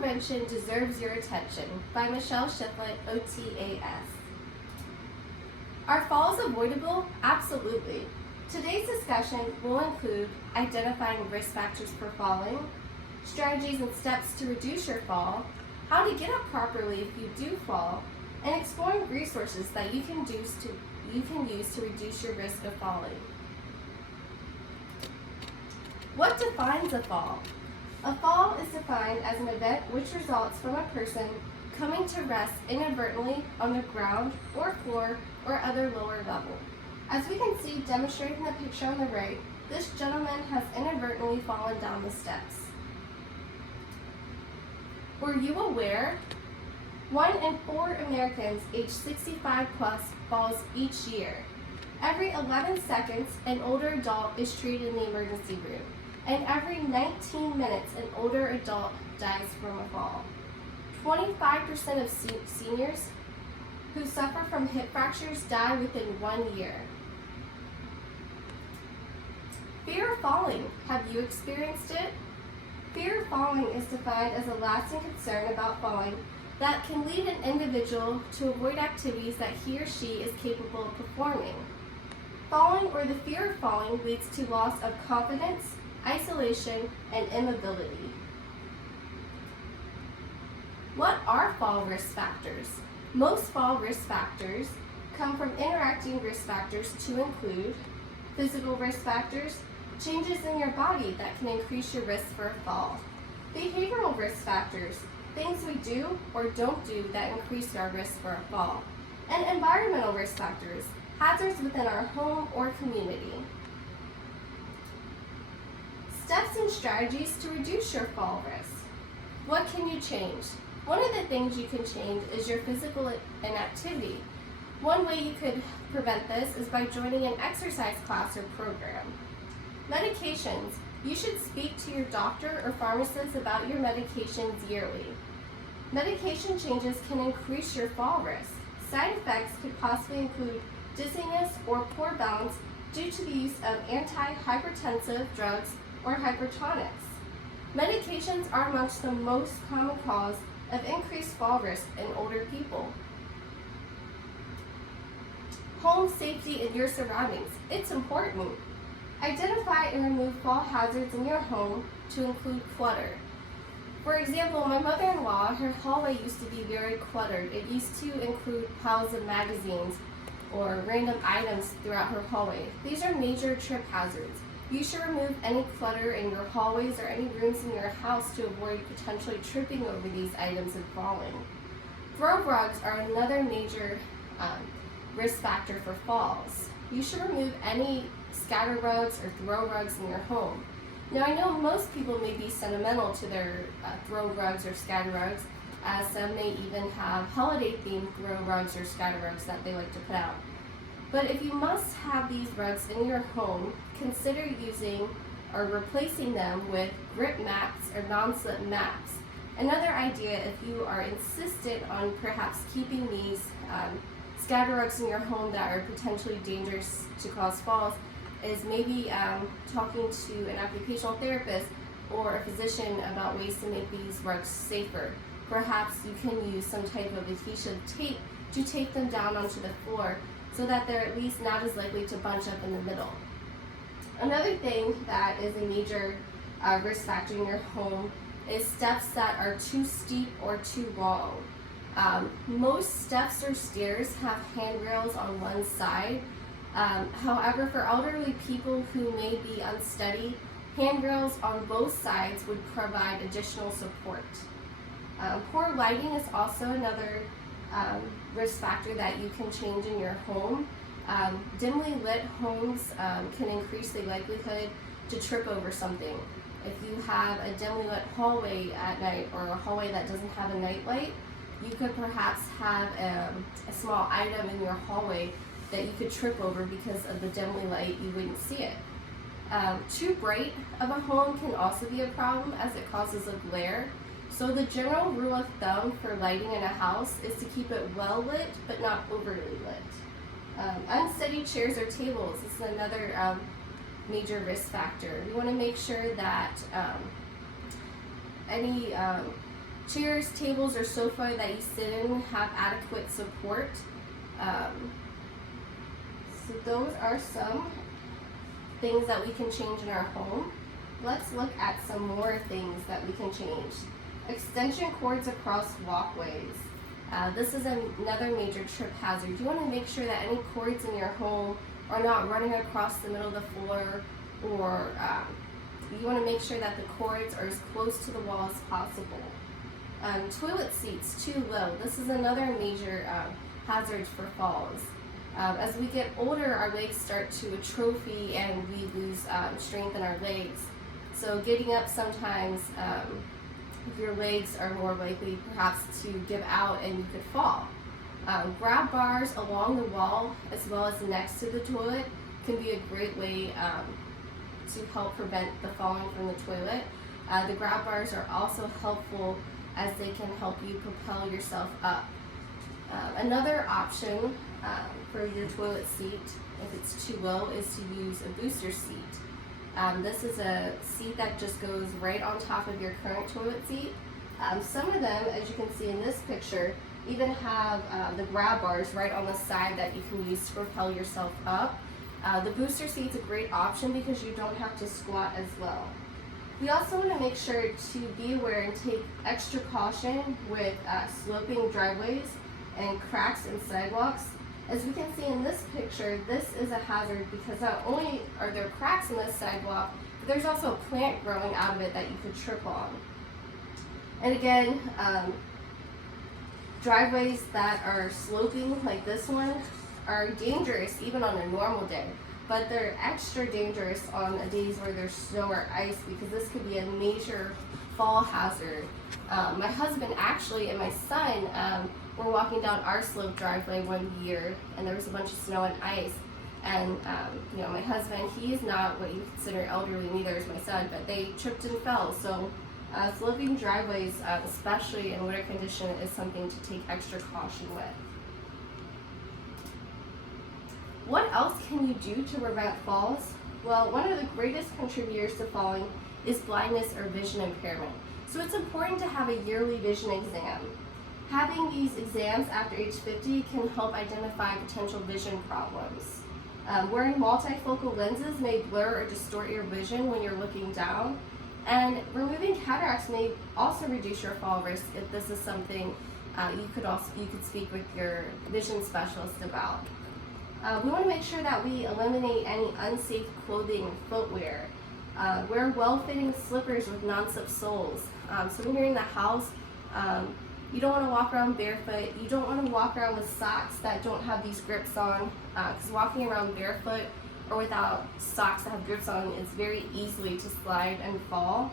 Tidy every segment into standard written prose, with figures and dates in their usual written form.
Prevention Deserves Your Attention by Michelle Shiflett, OTAS. Are falls avoidable? Absolutely. Today's discussion will include identifying risk factors for falling, strategies and steps to reduce your fall, how to get up properly if you do fall, and exploring resources that you can use to reduce your risk of falling. What defines a fall? A fall is defined as an event which results from a person coming to rest inadvertently on the ground or floor or other lower level. As we can see demonstrated in the picture on the right, this gentleman has inadvertently fallen down the steps. Were you aware? 1 in 4 Americans aged 65 plus falls each year. Every 11 seconds, an older adult is treated in the emergency room, and every 19 minutes, an older adult dies from a fall. 25% of seniors who suffer from hip fractures die within 1 year. Fear of falling. Have you experienced it? Fear of falling is defined as a lasting concern about falling that can lead an individual to avoid activities that he or she is capable of performing. Falling or the fear of falling leads to loss of confidence, isolation, and immobility. What are fall risk factors? Most fall risk factors come from interacting risk factors to include physical risk factors, changes in your body that can increase your risk for a fall, behavioral risk factors, things we do or don't do that increase our risk for a fall, and environmental risk factors, hazards within our home or community. Steps and strategies to reduce your fall risk. What can you change? One of the things you can change is your physical inactivity. One way you could prevent this is by joining an exercise class or program. Medications. You should speak to your doctor or pharmacist about your medications yearly. Medication changes can increase your fall risk. Side effects could possibly include dizziness or poor balance due to the use of antihypertensive drugs or hypertonics. Medications are amongst the most common cause of increased fall risk in older people. Home safety in your surroundings. It's important. Identify and remove fall hazards in your home to include clutter. For example, my mother-in-law, her hallway used to be very cluttered. It used to include piles of magazines or random items throughout her hallway. These are major trip hazards. You should remove any clutter in your hallways or any rooms in your house to avoid potentially tripping over these items and falling. Throw rugs are another major risk factor for falls. You should remove any scatter rugs or throw rugs in your home. Now I know most people may be sentimental to their throw rugs or scatter rugs, as some may even have holiday themed throw rugs or scatter rugs that they like to put out. But if you must have these rugs in your home, consider using or replacing them with grip mats or non-slip mats. Another idea, if you are insistent on perhaps keeping these scatter rugs in your home that are potentially dangerous to cause falls, is maybe talking to an occupational therapist or a physician about ways to make these rugs safer. Perhaps you can use some type of adhesive tape to tape them down onto the floor so that they're at least not as likely to bunch up in the middle. Another thing that is a major risk factor in your home is steps that are too steep or too long. Most steps or stairs have handrails on one side. However, for elderly people who may be unsteady, handrails on both sides would provide additional support. Poor lighting is also another risk factor that you can change in your home. Dimly lit homes can increase the likelihood to trip over something. If you have a dimly lit hallway at night or a hallway that doesn't have a night light, you could perhaps have a small item in your hallway that you could trip over because of the dimly light. You wouldn't see it. Too bright of a home can also be a problem as it causes a glare. So the general rule of thumb for lighting in a house is to keep it well lit but not overly lit. Unsteady chairs or tables is another major risk factor. You want to make sure that any Chairs, tables, or sofa that you sit in have adequate support. So those are some things that we can change in our home. Let's look at some more things that we can change. Extension cords across walkways. This is another major trip hazard. You want to make sure that any cords in your home are not running across the middle of the floor, or you want to make sure that the cords are as close to the wall as possible. Toilet seats too low. This is another major hazard for falls. As we get older, our legs start to atrophy and we lose strength in our legs. So getting up sometimes, your legs are more likely perhaps to give out and you could fall. Grab bars along the wall as well as next to the toilet can be a great way to help prevent the falling from the toilet. The grab bars are also helpful as they can help you propel yourself up. Another option for your toilet seat, if it's too low, is to use a booster seat. This is a seat that just goes right on top of your current toilet seat. Some of them, as you can see in this picture, even have the grab bars right on the side that you can use to propel yourself up. The booster seat's a great option because you don't have to squat as well. We also want to make sure to be aware and take extra caution with sloping driveways and cracks in sidewalks. As we can see in this picture, this is a hazard because not only are there cracks in this sidewalk, but there's also a plant growing out of it that you could trip on. And again, driveways that are sloping like this one are dangerous even on a normal day, but they're extra dangerous on days where there's snow or ice because this could be a major fall hazard. My husband actually and my son were walking down our slope driveway one year and there was a bunch of snow and ice, and my husband, he is not what you consider elderly, neither is my son, but they tripped and fell. So sloping driveways, especially in winter condition, is something to take extra caution with. What else can you do to prevent falls? Well, one of the greatest contributors to falling is blindness or vision impairment. So it's important to have a yearly vision exam. Having these exams after age 50 can help identify potential vision problems. Wearing multifocal lenses may blur or distort your vision when you're looking down. And removing cataracts may also reduce your fall risk if this is something you could speak with your vision specialist about. We want to make sure that we eliminate any unsafe clothing and footwear. Wear well-fitting slippers with non-slip soles. So when you're in the house, you don't want to walk around barefoot. You don't want to walk around with socks that don't have these grips on, because walking around barefoot or without socks that have grips on is very easily to slide and fall.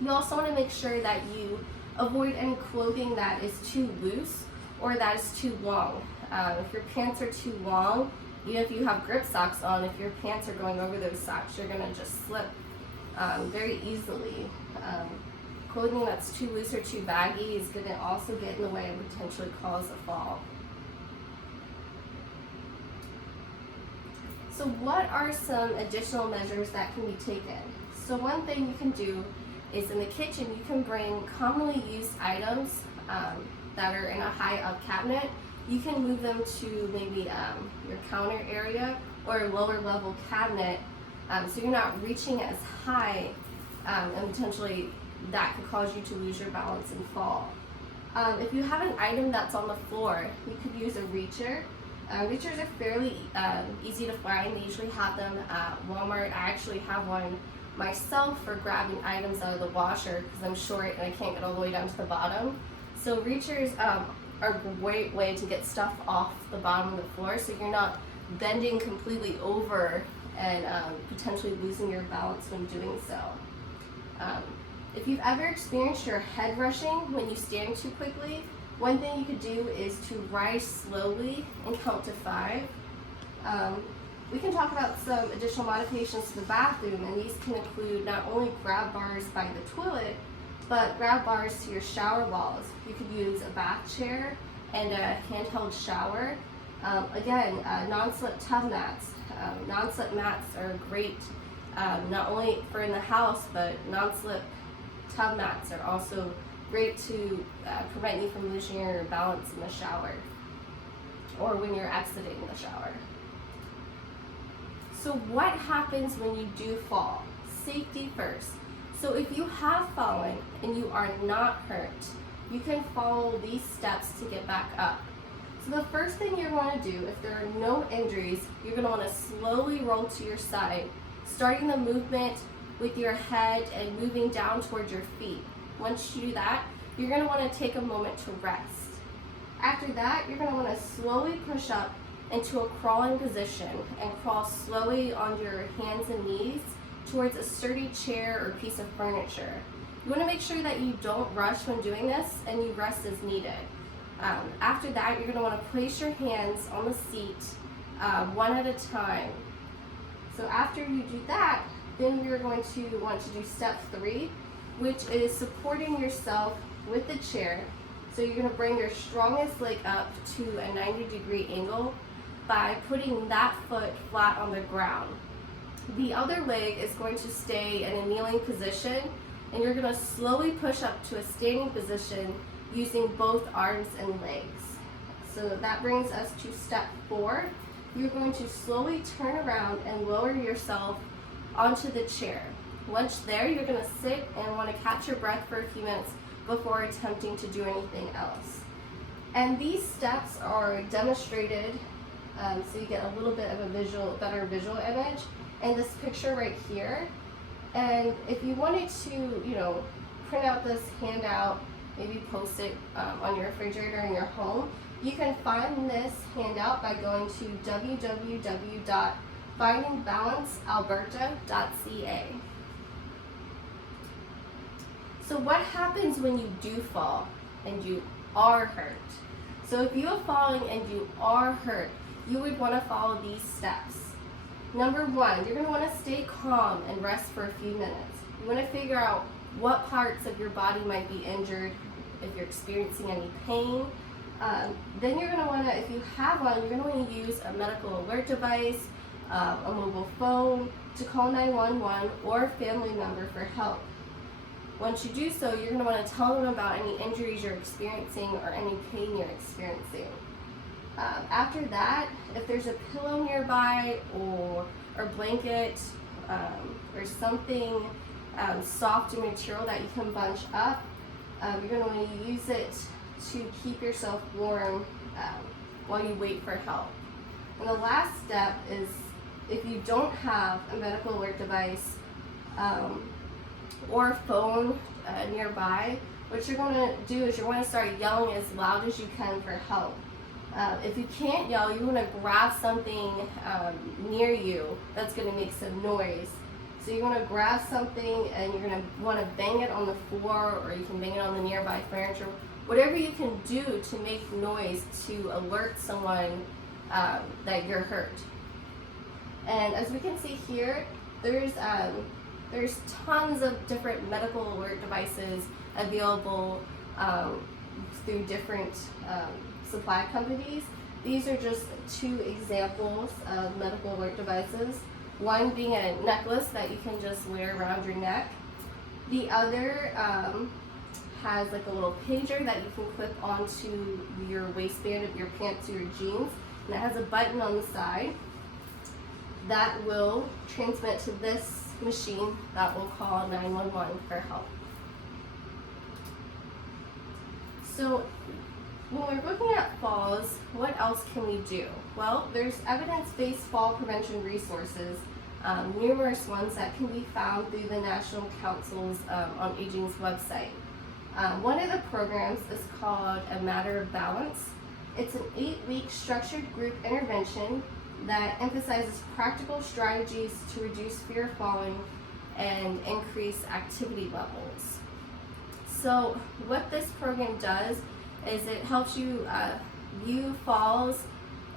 You also want to make sure that you avoid any clothing that is too loose or that is too long. If your pants are too long, even if you have grip socks on, if your pants are going over those socks, you're going to just slip very easily. Clothing that's too loose or too baggy is going to also get in the way and potentially cause a fall. So what are some additional measures that can be taken? So one thing you can do is in the kitchen, you can bring commonly used items that are in a high up cabinet. You can move them to maybe your counter area or a lower level cabinet, so you're not reaching as high, and potentially that could cause you to lose your balance and fall. If you have an item that's on the floor, you could use a reacher. Reachers are fairly easy to find. They usually have them at Walmart. I actually have one myself for grabbing items out of the washer because I'm short and I can't get all the way down to the bottom. So reachers are a great way to get stuff off the bottom of the floor so you're not bending completely over and potentially losing your balance when doing so. If you've ever experienced your head rushing when you stand too quickly, one thing you could do is to rise slowly and count to 5. We can talk about some additional modifications to the bathroom, and these can include not only grab bars by the toilet, but grab bars to your shower walls. You could use a bath chair and a handheld shower. Again, non-slip tub mats. Non-slip mats are great not only for in the house, but non-slip tub mats are also great to prevent you from losing your balance in the shower or when you're exiting the shower. So what happens when you do fall? Safety first. So if you have fallen and you are not hurt, you can follow these steps to get back up. So the first thing you're going to do, if there are no injuries, you're going to want to slowly roll to your side, starting the movement with your head and moving down towards your feet. Once you do that, you're going to want to take a moment to rest. After that, you're going to want to slowly push up into a crawling position and crawl slowly on your hands and knees towards a sturdy chair or piece of furniture. You want to make sure that you don't rush when doing this and you rest as needed. After that, you're going to want to place your hands on the seat one at a time. So after you do that, then you're going to want to do step 3, which is supporting yourself with the chair. So you're going to bring your strongest leg up to a 90-degree angle by putting that foot flat on the ground. The other leg is going to stay in a kneeling position, and you're going to slowly push up to a standing position using both arms and legs. So that brings us to step 4. You're going to slowly turn around and lower yourself onto the chair. Once there, you're going to sit and want to catch your breath for a few minutes before attempting to do anything else. And these steps are demonstrated so you get a little bit of a better visual image in this picture right here. And if you wanted to, print out this handout, maybe post it on your refrigerator in your home, you can find this handout by going to www.findingbalancealberta.ca. So what happens when you do fall and you are hurt? So if you have fallen and you are hurt, you would want to follow these steps. Number 1, you're going to want to stay calm and rest for a few minutes. You want to figure out what parts of your body might be injured, if you're experiencing any pain. Then you're going to want to, if you have one, you're going to want to use a medical alert device, a mobile phone to call 911 or a family member for help. Once you do so, you're going to want to tell them about any injuries you're experiencing or any pain you're experiencing. After that, if there's a pillow nearby or a blanket or something soft and material that you can bunch up, you're going to want to use it to keep yourself warm while you wait for help. And the last step is, if you don't have a medical alert device or a phone nearby, what you're going to do is you're going to start yelling as loud as you can for help. If you can't yell, you want to grab something near you that's going to make some noise. So you're going to grab something and you're going to want to bang it on the floor, or you can bang it on the nearby furniture. Whatever you can do to make noise to alert someone that you're hurt. And as we can see here, there's tons of different medical alert devices available through different supply companies. These are just 2 examples of medical alert devices. One being a necklace that you can just wear around your neck. The other has like a little pager that you can clip onto your waistband of your pants or your jeans, and it has a button on the side that will transmit to this machine that will call 911 for help. So when we're looking at falls, what else can we do? Well, there's evidence-based fall prevention resources, numerous ones that can be found through the National Council's on Aging's website. One of the programs is called A Matter of Balance. It's an 8-week structured group intervention that emphasizes practical strategies to reduce fear of falling and increase activity levels. So what this program does is it helps you view falls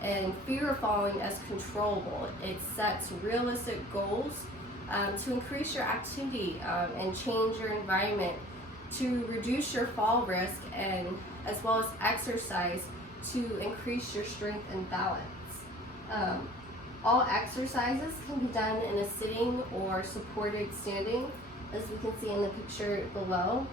and fear of falling as controllable. It sets realistic goals to increase your activity and change your environment to reduce your fall risk, and as well as exercise to increase your strength and balance. All exercises can be done in a sitting or supported standing, as we can see in the picture below.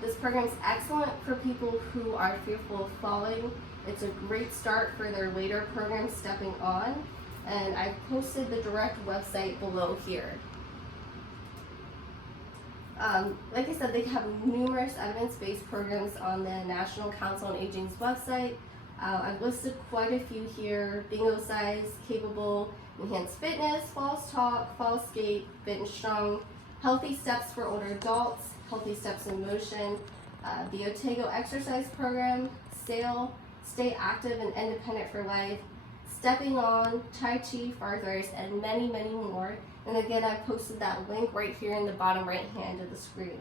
This program is excellent for people who are fearful of falling. It's a great start for their later program stepping on, and I've posted the direct website below here. Like I said, they have numerous evidence-based programs on the National Council on Aging's website. I've listed quite a few here: Bingo Size, Capable, Enhanced Fitness, Falls Talk, Falls Skate, Fit and Strong, Healthy Steps for Older Adults, Healthy Steps in Motion, the Otago Exercise Program, Sail, Stay Active and Independent for Life, Stepping On, Tai Chi for Arthritis, and many, many more. And again, I've posted that link right here in the bottom right hand of the screen.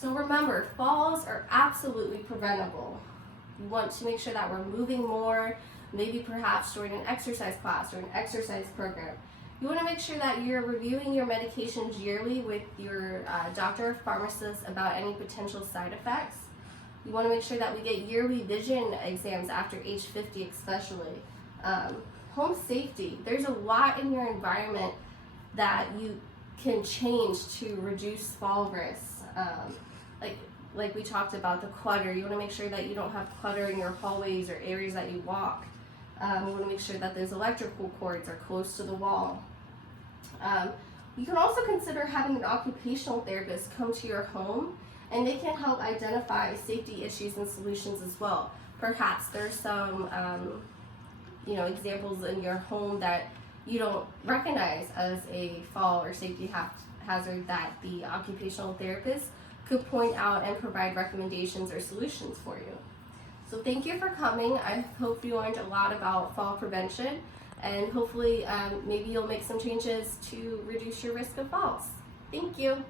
So remember, falls are absolutely preventable. You want to make sure that we're moving more, maybe perhaps during an exercise class or an exercise program. You want to make sure that you're reviewing your medications yearly with your doctor or pharmacist about any potential side effects. You want to make sure that we get yearly vision exams after age 50 especially. Home safety. There's a lot in your environment that you can change to reduce fall risks. Like we talked about, the clutter. You want to make sure that you don't have clutter in your hallways or areas that you walk. You want to make sure that those electrical cords are close to the wall. You can also consider having an occupational therapist come to your home, and they can help identify safety issues and solutions as well. Perhaps there's some examples in your home that you don't recognize as a fall or safety hazard that the occupational therapist could point out and provide recommendations or solutions for you. So thank you for coming. I hope you learned a lot about fall prevention, and hopefully maybe you'll make some changes to reduce your risk of falls. Thank you.